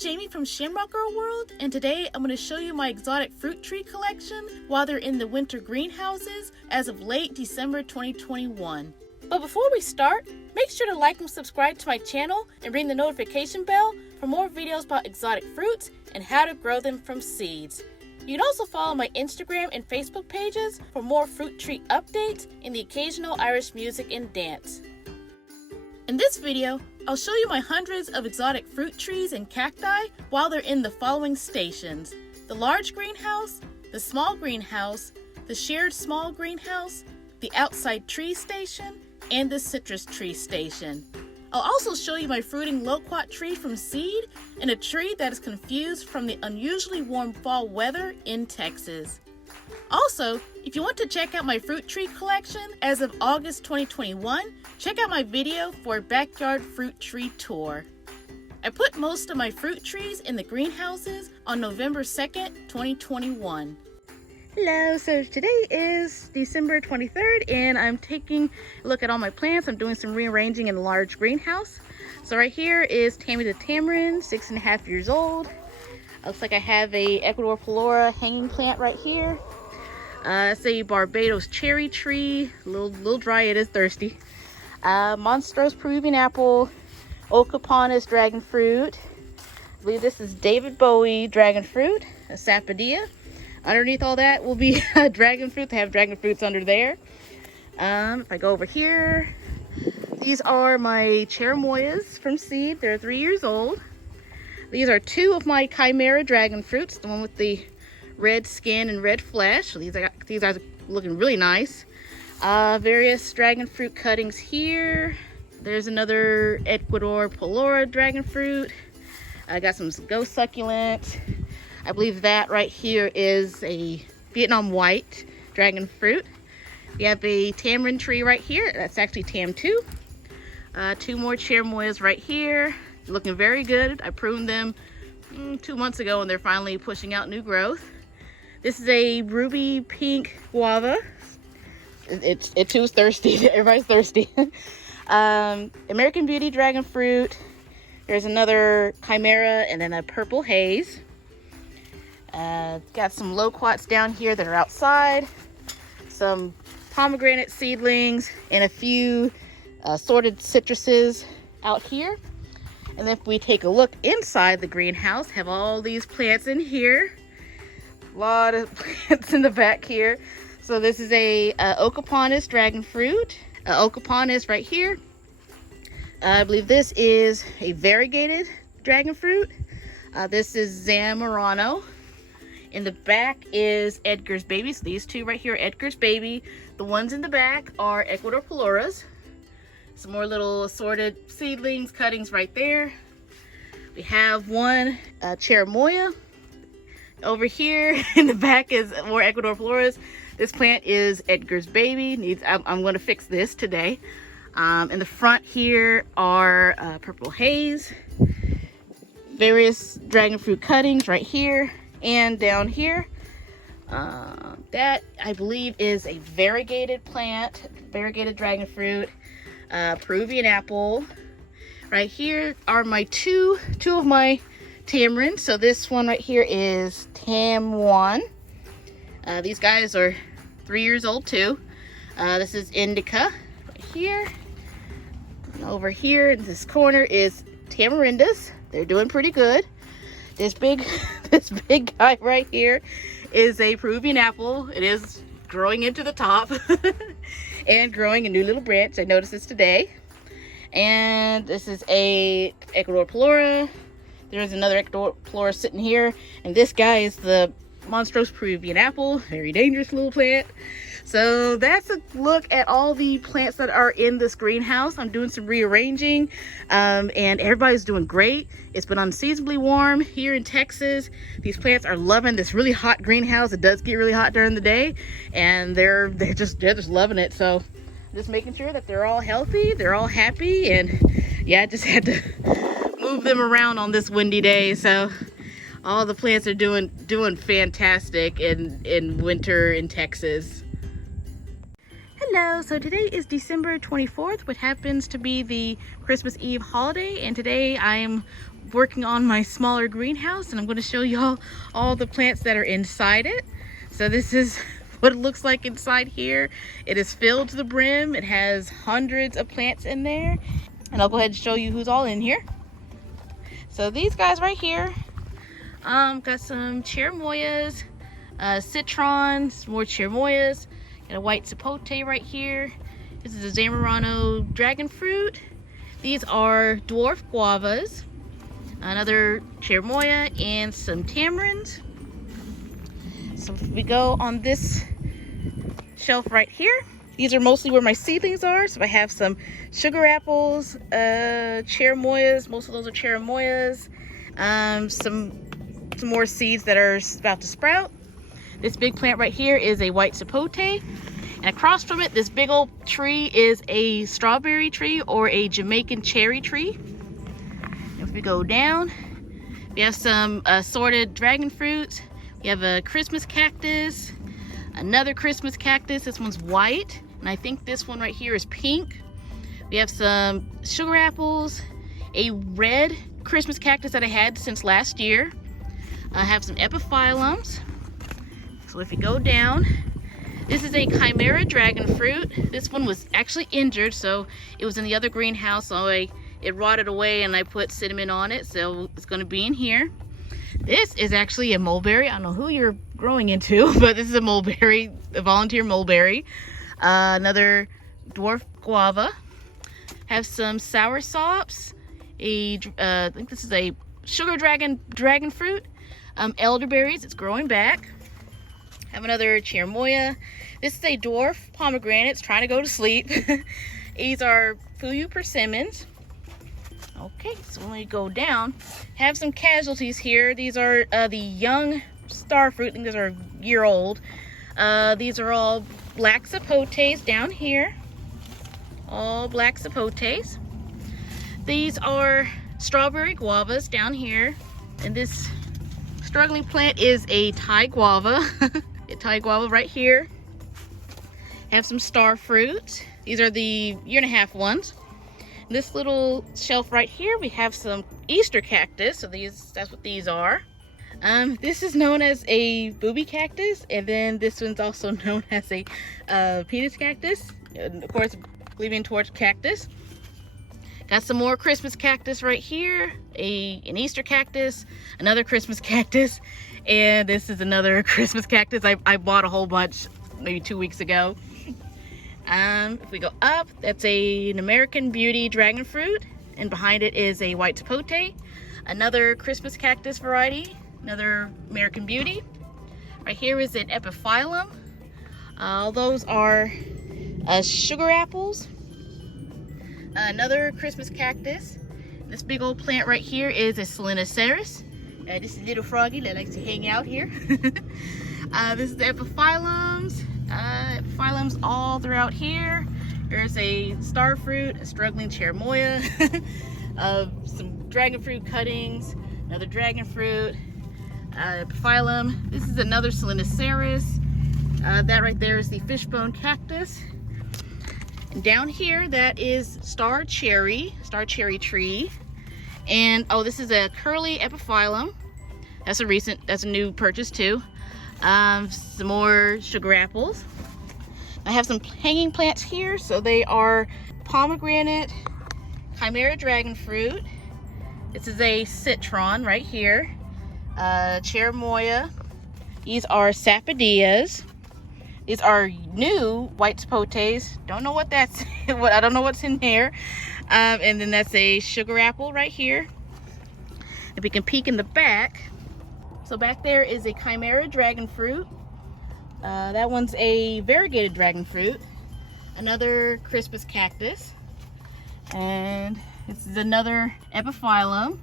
Jamie from Shamrock Girl World, and today I'm going to show you my exotic fruit tree collection while they're in the winter greenhouses as of late December 2021. But before we start, make sure to like and subscribe to my channel and ring the notification bell for more videos about exotic fruits and how to grow them from seeds. You can also follow my Instagram and Facebook pages for more fruit tree updates and the occasional Irish music and dance. In this video, I'll show you my hundreds of exotic fruit trees and cacti while they're in the following stations: the large greenhouse, the small greenhouse, the shared small greenhouse, the outside tree station, and the citrus tree station. I'll also show you my fruiting loquat tree from seed and a tree that is confused from the unusually warm fall weather in Texas. Also, if you want to check out my fruit tree collection as of August 2021, check out my video for a backyard fruit tree tour. I put most of my fruit trees in the greenhouses on November 2nd, 2021. Hello, so today is December 23rd and I'm taking a look at all my plants. I'm doing some rearranging in the large greenhouse. So right here is Tammy the Tamarind, 6.5 years old. Looks like I have a Ecuador Pelora hanging plant right here. It's a Barbados cherry tree, a little dry, it is thirsty. Monstrose Peruvian apple, Okapanis dragon fruit. I believe this is David Bowie dragon fruit, a sapodilla. Underneath all that will be dragon fruit. They have dragon fruits under there. If I go over here, these are my cherimoyas from seed. They're 3 years old. These are two of my chimera dragon fruits, the one with the red skin and red flesh. So these are looking really nice. Various dragon fruit cuttings here. There's another Ecuador Pelora dragon fruit. I got some ghost succulent. I believe that right here is a Vietnam white dragon fruit. We have a tamarind tree right here. That's actually Tam 2. Two more cherimoyas right here. Looking very good. I pruned them 2 months ago and they're finally pushing out new growth. This is a ruby pink guava. It too is thirsty. Everybody's thirsty. American Beauty dragon fruit. There's another chimera and then a purple haze. Got some loquats down here that are outside. Some pomegranate seedlings and a few sorted citruses out here. And then if we take a look inside the greenhouse, have all these plants in here. A lot of plants in the back here. So this is a Okapanis dragon fruit. Okapanis right here. I believe this is a variegated dragon fruit. This is Zamorano. In the back is Edgar's Baby. So these two right here are Edgar's Baby. The ones in the back are Ecuador Peloras. Some more little assorted seedlings, cuttings right there. We have one cherimoya. Over here in the back is more Ecuador Peloras. This plant is Edgar's Baby. I'm going to fix this today. In the front here are purple haze. Various dragon fruit cuttings right here and down here. That I believe is a variegated plant, variegated dragon fruit, Peruvian apple. Right here are my two of my tamarind. So this one right here is Tam 1. These guys are 3 years old too. This is Indica right here. And over here in this corner is Tamarindas. They're doing pretty good. This big guy right here is a Peruvian apple. It is growing into the top and growing a new little branch. I noticed this today. And this is a Ecuador Pelora. There's another Ecuador Pelora sitting here. And this guy is the Monstrose Peruvian apple. Very dangerous little plant. So that's a look at all the plants that are in this greenhouse. I'm doing some rearranging and everybody's doing great. It's been unseasonably warm here in Texas. These plants are loving this really hot greenhouse. It does get really hot during the day and they're just loving it. So just making sure that they're all healthy, they're all happy, and yeah, I just had to move them around on this windy day. So all the plants are doing fantastic in winter in Texas. Hello, so today is December 24th, which happens to be the Christmas Eve holiday, and today I am working on my smaller greenhouse, and I'm going to show y'all all the plants that are inside it. So this is what it looks like inside here. It is filled to the brim. It has hundreds of plants in there, and I'll go ahead and show you who's all in here. So these guys right here, got some cherimoyas, citrons, some more cherimoyas, got a white sapote right here. This is a Zamorano dragon fruit. These are dwarf guavas, another cherimoya, and some tamarinds. So if we go on this shelf right here, these are mostly where my seedlings are. So I have some sugar apples, cherimoyas, most of those are cherimoyas, some more seeds that are about to sprout. This big plant right here is a white sapote. And across from it, this big old tree is a strawberry tree or a Jamaican cherry tree. If we go down, we have some assorted dragon fruits. We have a Christmas cactus, another Christmas cactus. This one's white, and I think this one right here is pink. We have some sugar apples, a red Christmas cactus that I had since last year. I have some epiphyllums. So if you go down, this is a chimera dragon fruit. This one was actually injured, so it was in the other greenhouse, so it rotted away, and I put cinnamon on it, so it's going to be in here. This is actually a mulberry. I don't know who you're growing into, but this is a mulberry, a volunteer mulberry. Another dwarf guava. Have some sour sops. I think this is a sugar dragon fruit. Elderberries. It's growing back. Have another cherimoya. This is a dwarf pomegranate. It's trying to go to sleep. These are fuyu persimmons. Okay, so when we go down, have some casualties here. These are the young star fruit. I think these are a year old. These are all black sapotes down here. All black sapotes. These are strawberry guavas down here. And this struggling plant is a Thai guava. A Thai guava right here. Have some star fruit. These are the 1.5 ones. This little shelf right here, we have some Easter cactus. So that's what these are. This is known as a booby cactus, and then this one's also known as a penis cactus. And of course, leaning towards cactus. Got some more Christmas cactus right here. An Easter cactus, another Christmas cactus, and this is another Christmas cactus. I bought a whole bunch maybe 2 weeks ago. If we go up, that's an American Beauty dragon fruit, and behind it is a white sapote, another Christmas cactus variety, another American Beauty. Right here is an epiphyllum. All those are sugar apples. Another Christmas cactus. This big old plant right here is a Selenoceras. This is a little froggy that likes to hang out here. This is the epiphyllums. Epiphyllums all throughout here. There's a star fruit, a struggling cherimoya, some dragon fruit cuttings, another dragon fruit, epiphyllum. This is another Selenoceras. That right there is the fishbone cactus. And down here, that is star cherry tree. And oh, this is a curly epiphyllum. That's a new purchase too. Some more sugar apples. I have some hanging plants here. So they are pomegranate, chimera dragon fruit. This is a citron right here. Cherimoya. These are sapodillas. These are new white sapotes. Don't know what that's. I don't know what's in there. And then that's a sugar apple right here. If we can peek in the back. So back there is a chimera dragon fruit. That one's a variegated dragon fruit. Another Christmas cactus. And this is another epiphyllum.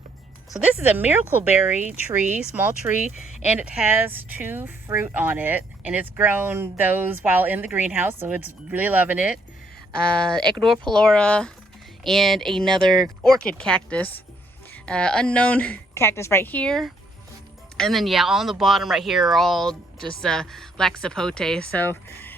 So this is a miracle berry tree, small tree, and it has 2 fruit on it. And it's grown those while in the greenhouse, so it's really loving it. Ecuador Pelora and another orchid cactus. Unknown cactus right here. And then yeah, on the bottom right here are all just black sapote. So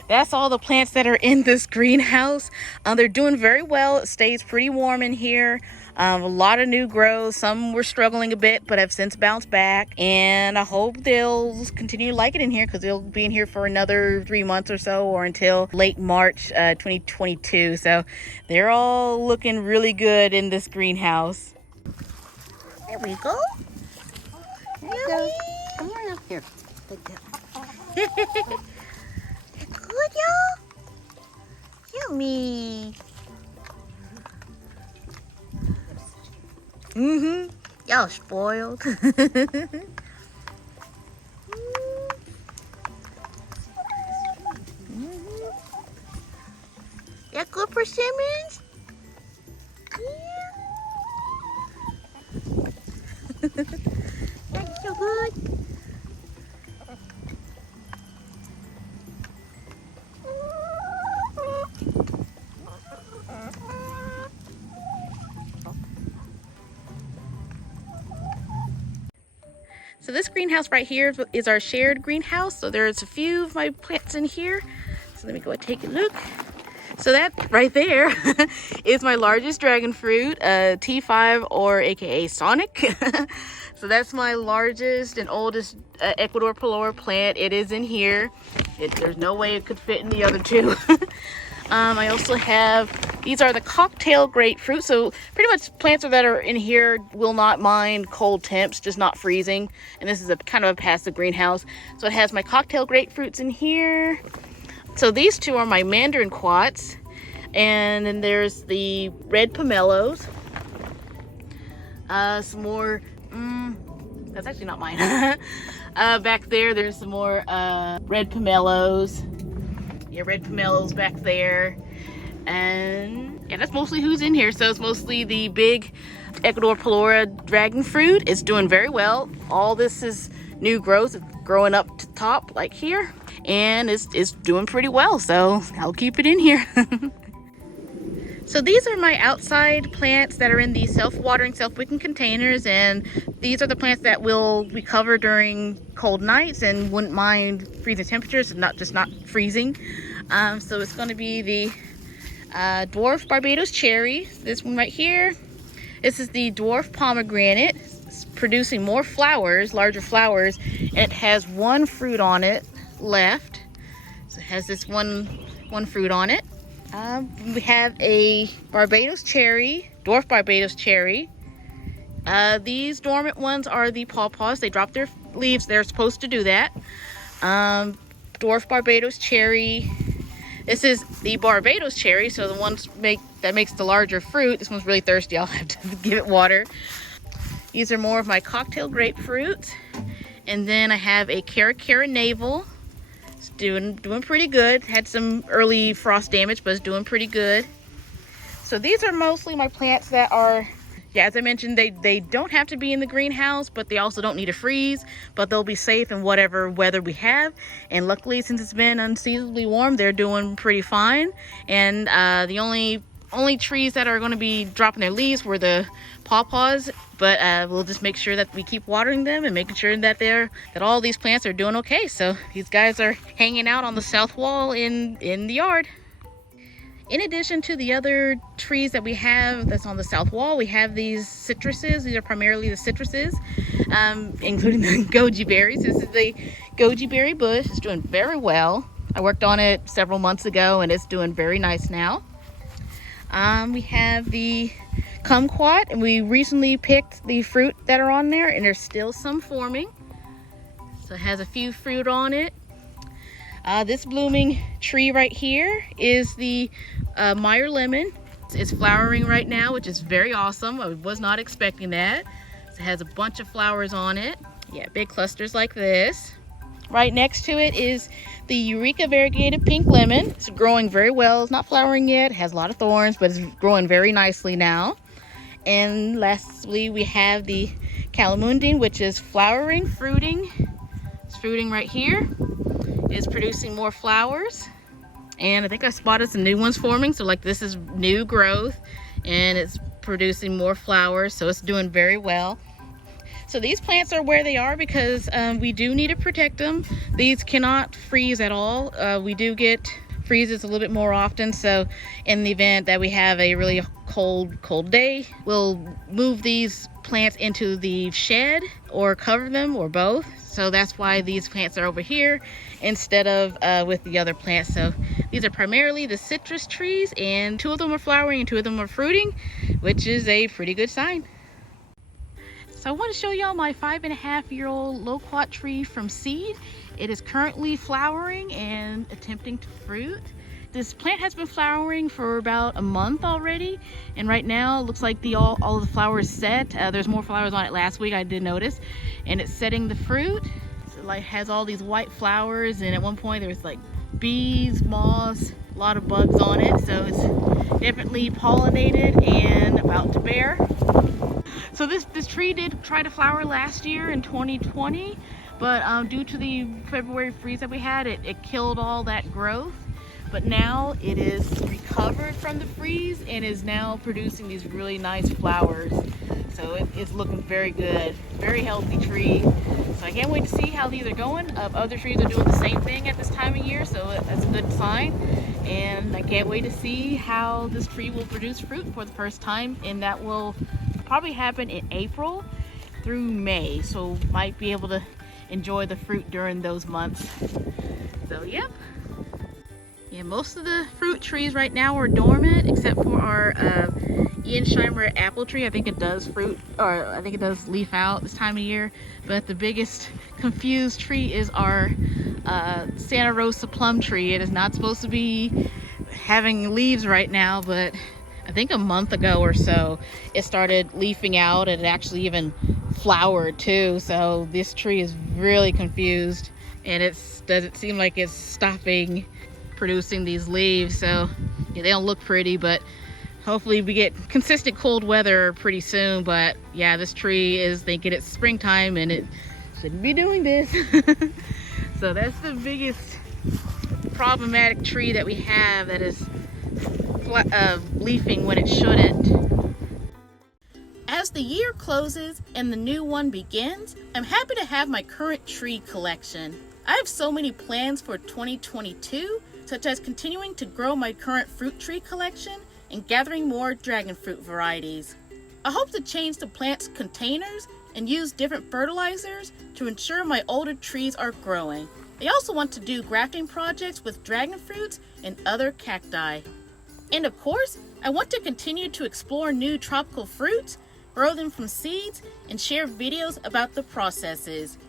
that's all the plants that are in this greenhouse. They're doing very well. It stays pretty warm in here. A lot of new growth. Some were struggling a bit, but have since bounced back. And I hope they'll continue to like it in here, because they'll be in here for another 3 months or so, or until late March 2022. So they're all looking really good in this greenhouse. There we go. There you go. Come on up here. Take that. Good, y'all. Yummy. Y'all spoiled. That good, persimmons? Yeah. That's so good. So this greenhouse right here is our shared greenhouse. So there's a few of my plants in here. So let me go and take a look. So that right there is my largest dragon fruit, T5, or aka Sonic. So that's my largest and oldest Ecuador Palora plant. It is in here. There's no way it could fit in the other two. I also have, these are the cocktail grapefruit. So pretty much plants that are in here will not mind cold temps, just not freezing. And this is a kind of a passive greenhouse. So it has my cocktail grapefruits in here. So these two are my mandarin quats. And then there's the red pomelos. Some more, that's actually not mine. Back there's some more red pomelos. Yeah, red pomelos back there. And yeah, that's mostly who's in here. So it's mostly the big Ecuador Palora dragon fruit. It's doing very well. All this is new growth. It's growing up to top like here. And it's doing pretty well. So I'll keep it in here. So these are my outside plants that are in the self-watering, self-wicking containers, and these are the plants that will recover during cold nights and wouldn't mind freezing temperatures, and not freezing. So it's going to be the dwarf Barbados cherry, this one right here. This is the dwarf pomegranate. It's producing more flowers, larger flowers, and it has one fruit on it left. So it has this one fruit on it. We have a Barbados cherry, dwarf Barbados cherry. These dormant ones are the pawpaws. They drop their leaves. They're supposed to do that. Dwarf Barbados cherry. This is the Barbados cherry, so the ones that makes the larger fruit. This one's really thirsty. I'll have to give it water. These are more of my cocktail grapefruits. And then I have a Cara navel. It's doing pretty good. Had some early frost damage, but it's doing pretty good. So these are mostly my plants that are, yeah, as I mentioned, they don't have to be in the greenhouse, but they also don't need to freeze, but they'll be safe in whatever weather we have. And luckily, since it's been unseasonably warm, they're doing pretty fine. And the only trees that are going to be dropping their leaves were the pawpaws, but we'll just make sure that we keep watering them and making sure that all these plants are doing okay. So these guys are hanging out on the south wall in the yard. In addition to the other trees that we have that's on the south wall, we have these citruses. These are primarily the citruses, including the goji berries. This is the goji berry bush. It's doing very well. I worked on it several months ago and it's doing very nice now. We have the kumquat, and we recently picked the fruit that are on there, and there's still some forming. So it has a few fruit on it. This blooming tree right here is the Meyer lemon. It's flowering right now, which is very awesome. I was not expecting that. So it has a bunch of flowers on it. Yeah, big clusters like this. Right next to it is the Eureka variegated pink lemon. It's growing very well. It's not flowering yet. It has a lot of thorns, but it's growing very nicely now. And lastly, we have the calamundine, which is flowering, fruiting. It's fruiting right here. It's producing more flowers. And I think I spotted some new ones forming. So like this is new growth and it's producing more flowers. So it's doing very well. So these plants are where they are because we do need to protect them. These cannot freeze at all. We do get freezes a little bit more often. So in the event that we have a really cold day, we'll move these plants into the shed or cover them or both. So that's why these plants are over here instead of with the other plants. So these are primarily the citrus trees, and 2 of them are flowering and 2 of them are fruiting, which is a pretty good sign. So I want to show y'all my 5.5-year-old loquat tree from seed. It is currently flowering and attempting to fruit. This plant has been flowering for about a month already, and right now it looks like all of the flowers set. There's more flowers on it last week, I did notice, and it's setting the fruit. So like has all these white flowers, and at one point there was like bees, moths, a lot of bugs on it, so it's definitely pollinated and about to bear. So this tree did try to flower last year in 2020, but due to the February freeze that we had, it killed all that growth. But now it is recovered from the freeze and is now producing these really nice flowers. So it's looking very good, very healthy tree. So I can't wait to see how these are going. Other trees are doing the same thing at this time of year, so that's a good sign. And I can't wait to see how this tree will produce fruit for the first time, and that will probably happen in April through May. So might be able to enjoy the fruit during those months. So yep. Yeah, most of the fruit trees right now are dormant, except for our Iansheimer apple tree. I think it does fruit, or I think it does leaf out this time of year. But the biggest confused tree is our Santa Rosa plum tree. It is not supposed to be having leaves right now, but I think a month ago or so it started leafing out, and it actually even flowered too. So this tree is really confused, and it doesn't seem like it's stopping producing these leaves. So yeah, they don't look pretty, but hopefully we get consistent cold weather pretty soon. But yeah, this tree is thinking it's springtime and it shouldn't be doing this. So that's the biggest problematic tree that we have, that is leafing when it shouldn't. As the year closes and the new one begins, I'm happy to have my current tree collection. I have so many plans for 2022, such as continuing to grow my current fruit tree collection and gathering more dragon fruit varieties. I hope to change the plant's containers and use different fertilizers to ensure my older trees are growing. I also want to do grafting projects with dragon fruits and other cacti. And of course, I want to continue to explore new tropical fruits, grow them from seeds, and share videos about the processes.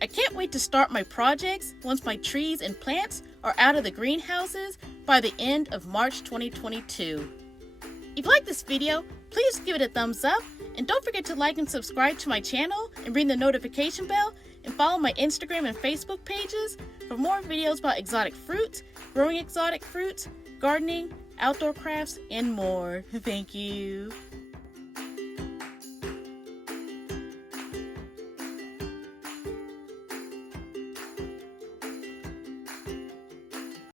I can't wait to start my projects once my trees and plants are out of the greenhouses by the end of March 2022. If you like this video, please give it a thumbs up, and don't forget to like and subscribe to my channel and ring the notification bell, and follow my Instagram and Facebook pages for more videos about exotic fruits, growing exotic fruits, gardening, outdoor crafts, and more. Thank you.